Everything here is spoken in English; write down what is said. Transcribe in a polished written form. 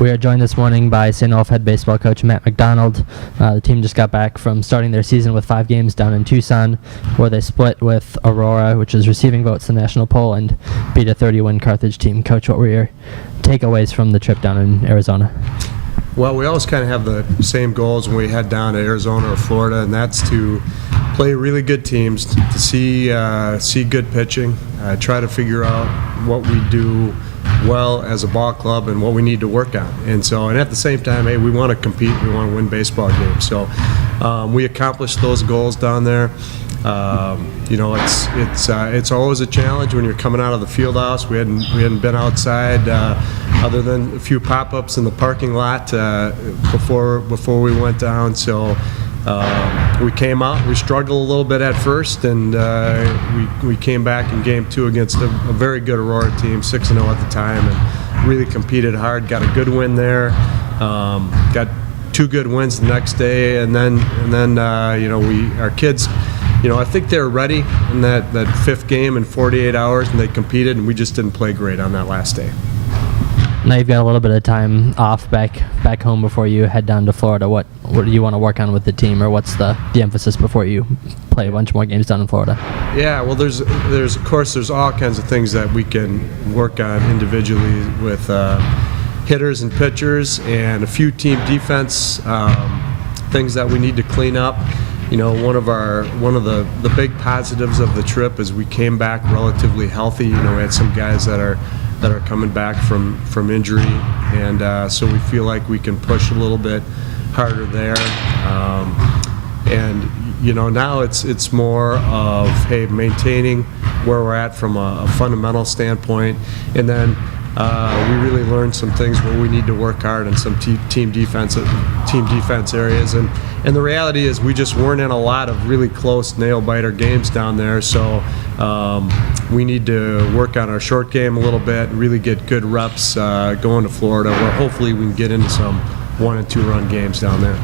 We are joined this morning by St. Olaf head baseball coach Matt McDonald. The team just got back from starting their season with 5 games down in Tucson, where they split with Aurora, which is receiving votes in the national poll, and beat a 30-win Carthage team. Coach, what were your takeaways from the trip down in Arizona? Well, we always kind of have the same goals when we head down to Arizona or Florida, and that's to play really good teams, to see good pitching, try to figure out what we do well as a ball club and what we need to work on. And at the same time, hey, we want to compete, we want to win baseball games. So we accomplished those goals down there. It's always a challenge when you're coming out of the field house. We hadn't been outside other than a few pop-ups in the parking lot before we went down. So we came out. We struggled a little bit at first, and we came back in Game 2 against a very good Aurora team, 6-0 at the time, and really competed hard. Got a good win there. Got 2 good wins the next day, and then our kids. I think they were ready in that 5th game in 48 hours, and they competed, and we just didn't play great on that last day. Now you've got a little bit of time off back home before you head down to Florida. What do you want to work on with the team, or what's the emphasis before you play a bunch more games down in Florida? Yeah, well, there's of course there's all kinds of things that we can work on individually with hitters and pitchers, and a few team defense things that we need to clean up. One of the big positives of the trip is we came back relatively healthy. We had some guys that are coming back from injury, and so we feel like we can push a little bit harder there. Now it's more of, hey, maintaining where we're at from a fundamental standpoint, and then we really learned some things where we need to work hard on some team defense areas, and the reality is we just weren't in a lot of really close nail-biter games down there, so we need to work on our short game a little bit and really get good reps going to Florida, where hopefully we can get into some 1- and 2-run games down there.